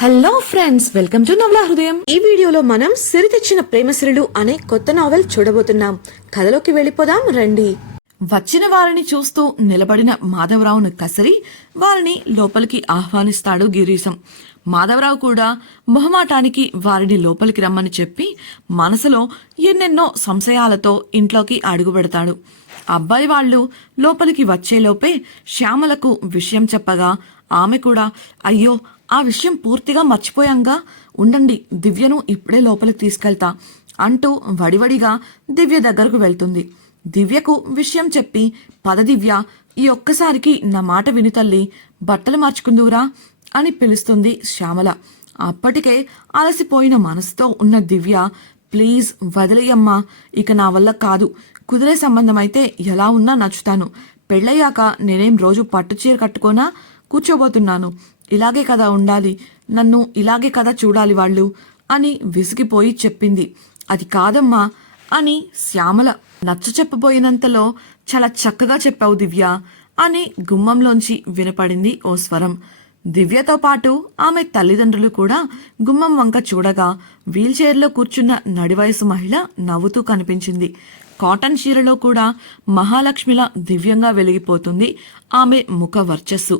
Hello friends welcome to నవలా హృదయం ఈ వీడియోలో మనం సిరి తెచ్చిన ప్రేమసిరులు అనే కొత్త నావెల్ చూడబోతున్నాం. కథలోకి వెళ్ళిపోదాం రండి. వచ్చిన వారిని చూస్తూ నిలబడిన మాధవరావును కసరి వారిని లోపలికి ఆహ్వానిస్తాడు గిరీశం. మాధవరావు కూడా మొహమాటానికి వారిని లోపలికి రమ్మని చెప్పి మనసులో ఎన్నెన్నో సంశయాలతో ఇంట్లోకి అడుగు పెడతాడు. అబ్బాయి వాళ్ళు లోపలికి వచ్చేలోపే శ్యామలకు విషయం చెప్పగా ఆమె కూడా అయ్యో ఆ విషయం పూర్తిగా మర్చిపోయాంగా ఉండండి దివ్యను ఇప్పుడే లోపలికి తీసుకెళ్తా అంటూ వడివడిగా దివ్య దగ్గరకు వెళ్తుంది. దివ్యకు విషయం చెప్పి పద దివ్య ఈ ఒక్కసారికి నా మాట విని తల్లి బట్టలు మార్చుకుందువురా అని పిలుస్తుంది శ్యామల. అప్పటికే అలసిపోయిన మనసుతో ఉన్న దివ్య ప్లీజ్ వదిలేయమ్మా ఇక నా వల్ల కాదు. కుదిరే సంబంధం అయితే ఎలా ఉన్నా నచ్చుతాను. పెళ్ళయ్యాక నేనేం రోజు పట్టు చీర కట్టుకోనా? కూర్చోబోతున్నాను. ఇలాగే కదా ఉండాలి నన్ను ఇలాగే కదా చూడాలి వాళ్ళు అని విసిగిపోయి చెప్పింది. అది కాదమ్మా అని శ్యామల నచ్చ చెప్పబోయినంతలో చాలా చక్కగా చెప్పావు దివ్య అని గుమ్మంలోంచి వినపడింది ఓ స్వరం. దివ్యతో పాటు ఆమె తల్లిదండ్రులు కూడా గుమ్మం వంక చూడగా వీల్చైర్లో కూర్చున్న నడివయసు మహిళ నవ్వుతూ కనిపించింది. కాటన్ చీరలో కూడా మహాలక్ష్మిలా దివ్యంగా వెలిగిపోతుంది. ఆమె ముఖ వర్చస్సు.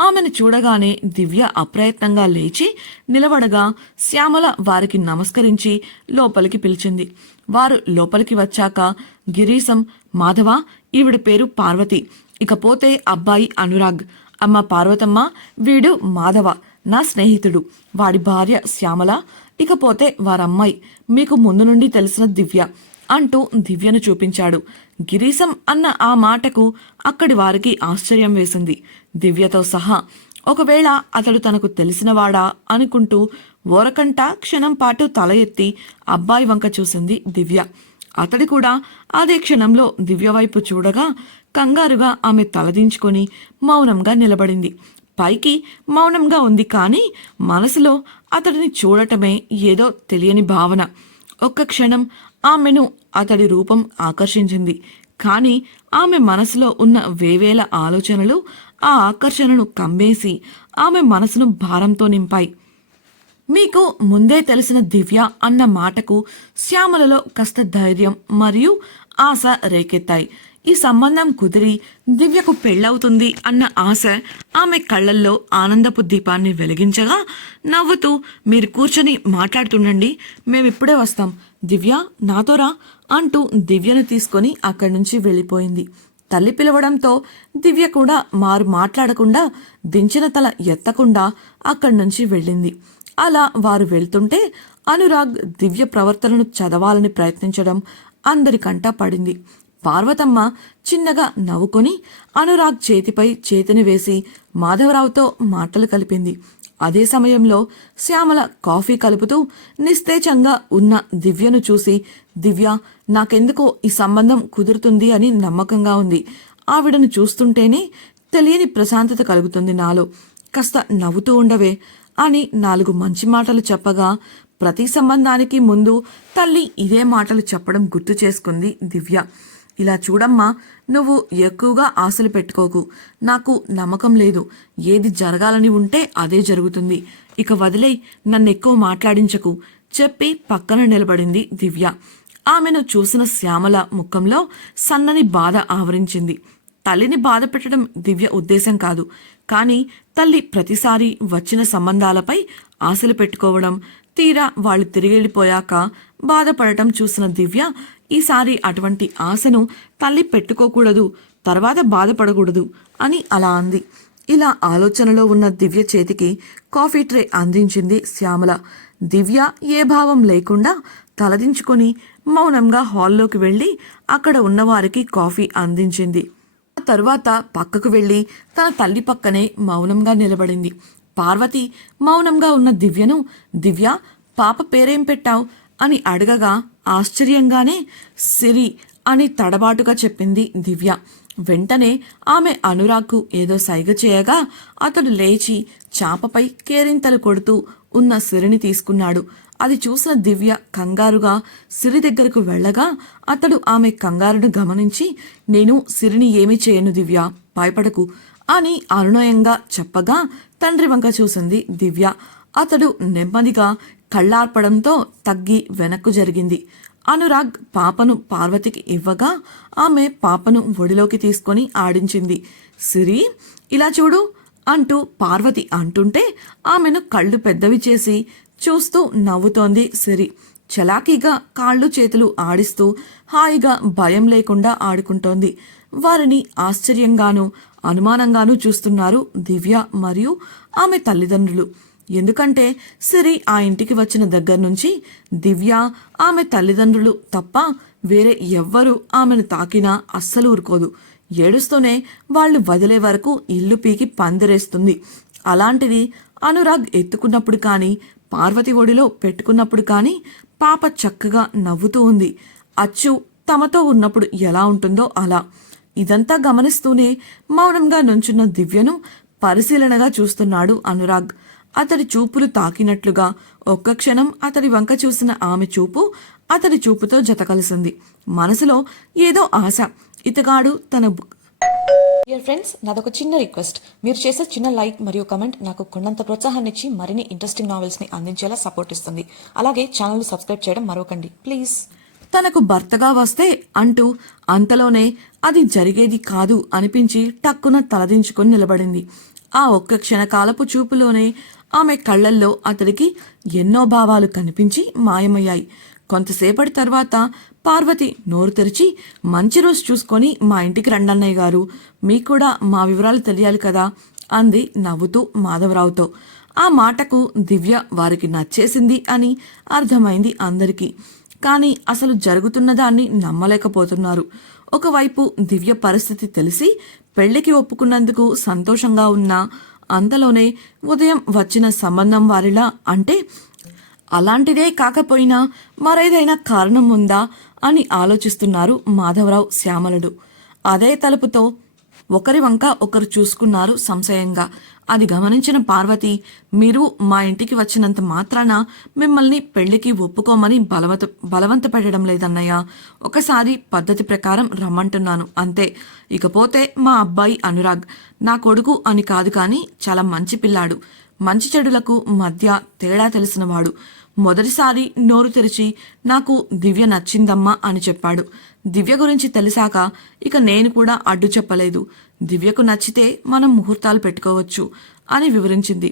ఆమెను చూడగానే దివ్య అప్రయత్నంగా లేచి నిలబడగా శ్యామల వారికి నమస్కరించి లోపలికి పిలిచింది. వారు లోపలికి వచ్చాక గిరీశం మాధవ ఈవిడ పేరు పార్వతి ఇకపోతే అబ్బాయి అనురాగ్ అమ్మ పార్వతమ్మ వీడు మాధవ నా స్నేహితుడు వాడి భార్య శ్యామల ఇకపోతే వారమ్మాయి మీకు ముందు నుండి తెలిసిన దివ్య అంటూ దివ్యను చూపించాడు. గిరీశం అన్న ఆ మాటకు అక్కడి వారికి ఆశ్చర్యం వేసింది. దివ్యతో సహా ఒకవేళ అతడు తనకు తెలిసినవాడా అనుకుంటూ ఓరకంట క్షణం పాటు తల ఎత్తి అబ్బాయి వంక చూసింది దివ్య. అతడి కూడా అదే క్షణంలో దివ్య వైపు చూడగా కంగారుగా ఆమె తలదించుకొని మౌనంగా నిలబడింది. పైకి మౌనంగా ఉంది కానీ మనసులో అతడిని చూడటమే ఏదో తెలియని భావన. ఒక్క క్షణం ఆమెను అతడి రూపం ఆకర్షించింది. కానీ ఆమె మనసులో ఉన్న వేవేల ఆలోచనలు ఆ ఆకర్షణను కమ్మేసి ఆమె మనసును భారంతో నింపాయి. మీకు ముందే తెలిసిన దివ్య అన్న మాటకు శ్యామలలో కాస్త ధైర్యం మరియు ఆశ రేకెత్తాయి. ఈ సంబంధం కుదిరి దివ్యకు పెళ్ళవుతుంది అన్న ఆశ ఆమె కళ్ళల్లో ఆనందపు దీపాన్ని వెలిగించగా నవ్వుతూ మీరు కూర్చొని మాట్లాడుతుండండి. మేమిప్పుడే వస్తాం. దివ్య నాతోరా అంటూ దివ్యను తీసుకొని అక్కడి నుంచి వెళ్ళిపోయింది. తల్లి పిలవడంతో దివ్య కూడా మారు మాట్లాడకుండా దించిన తల ఎత్తకుండా అక్కడి నుంచి వెళ్ళింది. అలా వారు వెళ్తుంటే అనురాగ్ దివ్య ప్రవర్తనను చదవాలని ప్రయత్నించడం అందరికంటా పడింది. పార్వతమ్మ చిన్నగా నవ్వుకొని అనురాగ్ చేతిపై చేతిని వేసి మాధవరావుతో మాటలు కలిపింది. అదే సమయంలో శ్యామల కాఫీ కలుపుతూ నిస్తేజంగా ఉన్న దివ్యను చూసి దివ్య నాకెందుకో ఈ సంబంధం కుదురుతుంది అని నమ్మకంగా ఉంది. ఆవిడను చూస్తుంటేనే తెలియని ప్రశాంతత కలుగుతుంది నాలో. కాస్త నవ్వుతూ ఉండవే అని నాలుగు మంచి మాటలు చెప్పగా ప్రతి సంబంధానికి ముందు తల్లి ఇదే మాటలు చెప్పడం గుర్తు చేసుకుంది దివ్య. ఇలా చూడమ్మా నువ్వు ఎక్కువగా ఆశలు పెట్టుకోకు. నాకు నమ్మకం లేదు. ఏది జరగాలని ఉంటే అదే జరుగుతుంది. ఇక వదిలే నన్ను ఎక్కువ మాట్లాడించకు. చెప్పి పక్కన నిలబడింది దివ్య. ఆమెను చూసిన శ్యామల ముఖంలో సన్నని బాధ ఆవరించింది. తల్లిని బాధ పెట్టడం దివ్య ఉద్దేశం కాదు. కానీ తల్లి ప్రతిసారి వచ్చిన సంబంధాలపై ఆశలు పెట్టుకోవడం తీరా వాళ్ళు తిరిగి వెళ్ళిపోయాక బాధపడటం చూసిన దివ్య ఈసారి అటువంటి ఆశను తల్లి పెట్టుకోకూడదు తర్వాత బాధపడకూడదు అని అలా అంది. ఇలా ఆలోచనలో ఉన్న దివ్య చేతికి కాఫీ ట్రే అందించింది శ్యామల. దివ్య ఏ భావం లేకుండా తలదించుకొని మౌనంగా హాల్లోకి వెళ్ళి అక్కడ ఉన్నవారికి కాఫీ అందించింది. ఆ తర్వాత పక్కకు వెళ్ళి తన తల్లి పక్కనే మౌనంగా నిలబడింది. పార్వతి మౌనంగా ఉన్న దివ్యను దివ్య పాప పేరేం పెట్టావు? అని అడగగా ఆశ్చర్యంగానే సిరి అని తడబాటుగా చెప్పింది దివ్య. వెంటనే ఆమె అనురాగ్కు ఏదో సైగ చేయగా అతడు లేచి చాపపై కేరింతలు కొడుతూ ఉన్న సిరిని తీసుకున్నాడు. అది చూసిన దివ్య కంగారుగా సిరి దగ్గరకు వెళ్ళగా అతడు ఆమె కంగారును గమనించి నేను సిరిని ఏమీ చేయను దివ్య భయపడకు అని అనునయంగా చెప్పగా తండ్రి వంక చూసింది దివ్య. అతడు నెమ్మదిగా కళ్ళార్పడంతో తగ్గి వెనక్కు జరిగింది. అనురాగ్ పాపను పార్వతికి ఇవ్వగా ఆమె పాపను ఒడిలోకి తీసుకొని ఆడించింది. సిరి ఇలా చూడు అంటూ పార్వతి అంటుంటే ఆమెను కళ్ళు పెద్దవి చేసి చూస్తూ నవ్వుతోంది సిరి. చలాకీగా కాళ్ళు చేతులు ఆడిస్తూ హాయిగా భయం లేకుండా ఆడుకుంటోంది. వారిని ఆశ్చర్యంగానూ అనుమానంగానూ చూస్తున్నారు దివ్య మరియు ఆమె తల్లిదండ్రులు. ఎందుకంటే సిరి ఆ ఇంటికి వచ్చిన దగ్గర నుంచి దివ్య ఆమె తల్లిదండ్రులు తప్ప వేరే ఎవ్వరూ ఆమెను తాకినా అస్సలు ఊరుకోదు. ఏడుస్తూనే వాళ్ళు వదిలే వరకు ఇల్లు పీకి పందిరేస్తుంది. అలాంటిది అనురాగ్ ఎత్తుకున్నప్పుడు కానీ పార్వతి ఒడిలో పెట్టుకున్నప్పుడు కానీ పాప చక్కగా నవ్వుతూ ఉంది. అచ్చు తమతో ఉన్నప్పుడు ఎలా ఉంటుందో అలా. ఇదంతా గమనిస్తూనే మౌనంగా నుంచున్న దివ్యను పరిశీలనగా చూస్తున్నాడు అనురాగ్. అతడి చూపులు తాకినట్లుగా ఒక్క క్షణం అతడి వంక చూసిన ఆమె చూపు అతడి చూపుతో జతకలిసింది. మనసులో ఏదో ఆశ. ఇతగాడు తన డియర్ ఫ్రెండ్స్ నాదొక చిన్న రిక్వెస్ట్. మీరు చేసే చిన్న లైక్ మరియు కమెంట్ నాకు కొండంత ప్రోత్సాహాన్ని ఇచ్చి మరిన్ని ఇంట్రెస్టింగ్ నావెల్స్ని అందించేలా సపోర్ట్ ఇస్తుంది. అలాగే ఛానల్ సబ్స్క్రైబ్ చేయడం మరొకండి. ప్లీజ్ తనకు భర్తగా వస్తే అంటూ అంతలోనే అది జరిగేది కాదు అనిపించి టక్కున తలదించుకొని నిలబడింది. ఆ ఒక్క క్షణకాలపు చూపులోనే ఆమె కళ్ళల్లో అతడికి ఎన్నో భావాలు కనిపించి మాయమయ్యాయి. కొంతసేపటి తర్వాత పార్వతి నోరు తెరిచి మంచి రోజు చూసుకొని మా ఇంటికి రండన్నయ్య గారు. మీకు కూడా మా వివరాలు తెలియాలి కదా అంది నవ్వుతూ మాధవరావుతో. ఆ మాటకు దివ్య వారికి నచ్చేసింది అని అర్థమైంది అందరికీ. కానీ అసలు జరుగుతున్న దాన్ని నమ్మలేకపోతున్నారు. ఒకవైపు దివ్య పరిస్థితి తెలిసి పెళ్ళికి ఒప్పుకున్నందుకు సంతోషంగా ఉన్నా అంతలోనే ఉదయం వచ్చిన సంబంధం వారిలా అంటే అలాంటిదే కాకపోయినా మరేదైనా కారణం ఉందా? అని ఆలోచిస్తున్నారు మాధవరావు శ్యామలుడు. అదే తలుపుతో ఒకరి వంక ఒకరు చూసుకున్నారు సంశయంగా. అది గమనించిన పార్వతి మీరు మా ఇంటికి వచ్చినంత మాత్రాన మిమ్మల్ని పెళ్ళికి ఒప్పుకోమని బలవత బలవంత పెట్టడం లేదన్నయ్య. ఒకసారి పద్ధతి ప్రకారం రమ్మంటున్నాను అంతే. ఇకపోతే మా అబ్బాయి అనురాగ్ నా కొడుకు అని కాదు కానీ చాలా మంచి పిల్లాడు. మంచి చెడులకు మధ్య తేడా తెలిసినవాడు. మొదటిసారి నోరు తెరిచి నాకు దివ్య నచ్చిందమ్మా అని చెప్పాడు. దివ్య గురించి తెలిసాక ఇక నేను కూడా అడ్డు చెప్పలేదు. దివ్యకు నచ్చితే మనం ముహూర్తాలు పెట్టుకోవచ్చు అని వివరించింది.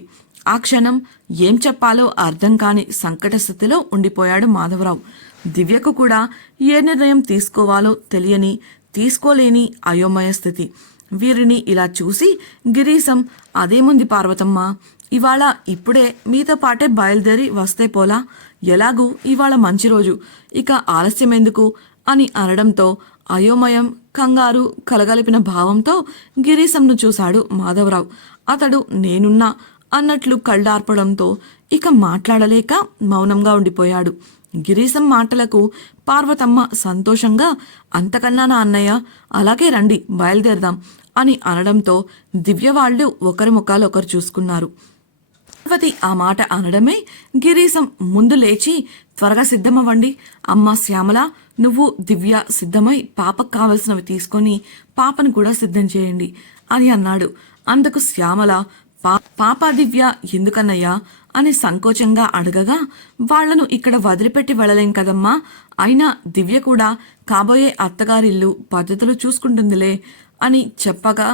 ఆ క్షణం ఏం చెప్పాలో అర్థం కాని సంకట స్థితిలో ఉండిపోయాడు మాధవరావు. దివ్యకు కూడా ఏ నిర్ణయం తీసుకోవాలో తెలియని తీసుకోలేని అయోమయ స్థితి. వీరిని ఇలా చూసి గిరీశం అదేముంది పార్వతమ్మ ఇవాళ ఇప్పుడే మీతో పాటే బయలుదేరి వస్తే పోలా? ఎలాగూ ఇవాళ మంచి రోజు. ఇక ఆలస్యం ఎందుకు అని అనడంతో అయోమయం కంగారు కలగలిపిన భావంతో గిరీశంను చూశాడు మాధవరావు. అతడు నేనున్నా అన్నట్లు కళ్ళార్పడంతో ఇక మాట్లాడలేక మౌనంగా ఉండిపోయాడు. గిరీశం మాటలకు పార్వతమ్మ సంతోషంగా అంతకన్నా నా అన్నయ్య అలాగే రండి బయలుదేరదాం అని అనడంతో దివ్య వాళ్ళు ఒకరి ముఖాలు ఒకరు చూసుకున్నారు. పార్వతి ఆ మాట అనడమే గిరీశం ముందు లేచి త్వరగా సిద్ధమవ్వండి. అమ్మ శ్యామల నువ్వు దివ్య సిద్ధమై పాపకు కావలసినవి తీసుకొని పాపను కూడా సిద్ధం చేయండి అని అన్నాడు. అందుకు శ్యామల పా పాప దివ్య ఎందుకన్నయ్యా? అని సంకోచంగా అడగగా వాళ్ళను ఇక్కడ వదిలిపెట్టి వెళ్ళలేం కదమ్మా. అయినా దివ్య కూడా కాబోయే అత్తగారిల్లు పద్ధతులు చూసుకుంటుందిలే అని చెప్పగా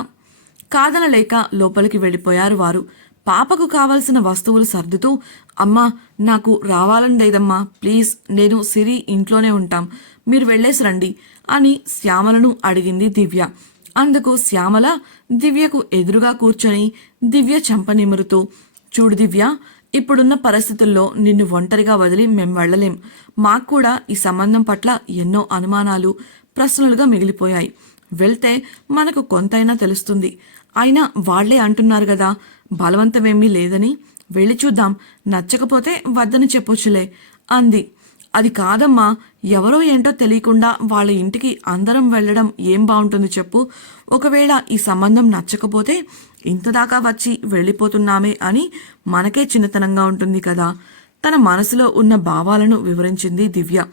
కాదనలేక లోపలికి వెళ్ళిపోయారు వారు. పాపకు కావలసిన వస్తువులు సర్దుతూ అమ్మా నాకు రావాలని లేదమ్మా ప్లీజ్ నేను సిరి ఇంట్లోనే ఉంటాం మీరు వెళ్ళేసి రండి అని శ్యామలను అడిగింది దివ్య. అందుకు శ్యామల దివ్యకు ఎదురుగా కూర్చొని దివ్య చెంప నిమురుతూ చూడు దివ్య ఇప్పుడున్న పరిస్థితుల్లో నిన్ను ఒంటరిగా వదిలి మేం వెళ్ళలేం. మాకు కూడా ఈ సంబంధం పట్ల ఎన్నో అనుమానాలు ప్రశ్నలుగా మిగిలిపోయాయి. వెళ్తే మనకు కొంతైనా తెలుస్తుంది. అయినా వాళ్ళే అంటున్నారు కదా బలవంతమేమీ లేదని. వెళ్ళి చూద్దాం నచ్చకపోతే వద్దని చెప్పొచ్చులే అంది. అది కాదమ్మా ఎవరో ఏంటో తెలియకుండా వాళ్ళ ఇంటికి అందరం వెళ్ళడం ఏం బాగుంటుంది చెప్పు. ఒకవేళ ఈ సంబంధం నచ్చకపోతే ఇంతదాకా వచ్చి వెళ్ళిపోతున్నామే అని మనకే చిన్నతనంగా ఉంటుంది కదా. తన మనసులో ఉన్న భావాలను వివరించింది దివ్య.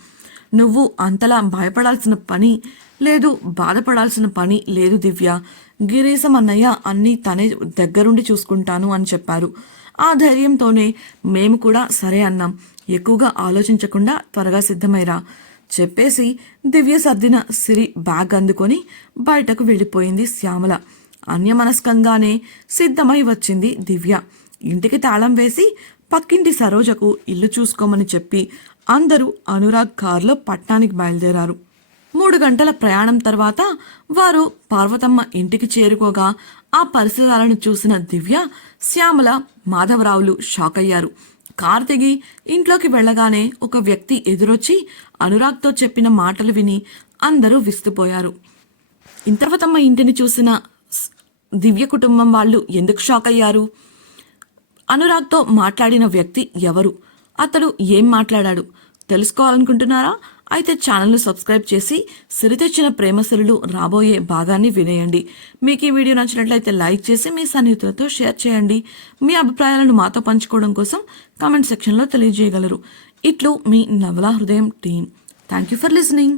నువ్వు అంతలా భయపడాల్సిన పని లేదు బాధపడాల్సిన పని లేదు దివ్య. గిరీశం అన్నయ్య అన్నీ తనే దగ్గరుండి చూసుకుంటాను అని చెప్పారు. ఆ ధైర్యంతోనే మేము కూడా సరే అన్నాం. ఎక్కువగా ఆలోచించకుండా త్వరగా సిద్ధమైరా చెప్పేసి దివ్య సర్దిన సిరి బ్యాగ్ అందుకొని బయటకు వెళ్ళిపోయింది శ్యామల. అన్యమనస్కంగానే సిద్ధమై వచ్చింది దివ్య. ఇంటికి తాళం వేసి పక్కింటి సరోజకు ఇల్లు చూసుకోమని చెప్పి అందరూ అనురాగ్ కారులో పట్నానికి బయలుదేరారు. మూడు గంటల ప్రయాణం తర్వాత వారు పార్వతమ్మ ఇంటికి చేరుకోగా ఆ పరిసరాలను చూసిన దివ్య శ్యామల మాధవరావులు షాక్ అయ్యారు కారు ఇంట్లోకి వెళ్ళగానే ఒక వ్యక్తి ఎదురొచ్చి అనురాగ్తో చెప్పిన మాటలు విని అందరూ విస్తుపోయారు. ఇంతర్వతమ్మ ఇంటిని చూసిన దివ్య కుటుంబం వాళ్ళు ఎందుకు షాక్ అయ్యారు అనురాగ్తో మాట్లాడిన వ్యక్తి ఎవరు? అతడు ఏం మాట్లాడాడు? తెలుసుకోవాలనుకుంటున్నారా? అయితే ఛానల్ను సబ్స్క్రైబ్ చేసి సిరితెచ్చిన తెచ్చిన రాబోయే భాగాన్ని వినేయండి. మీకు ఈ వీడియో నచ్చినట్లయితే లైక్ చేసి మీ సన్నిహితులతో షేర్ చేయండి. మీ అభిప్రాయాలను మాతో పంచుకోవడం కోసం కామెంట్ సెక్షన్లో తెలియజేయగలరు. ఇట్లు మీ నవలా హృదయం team. Thank you for listening.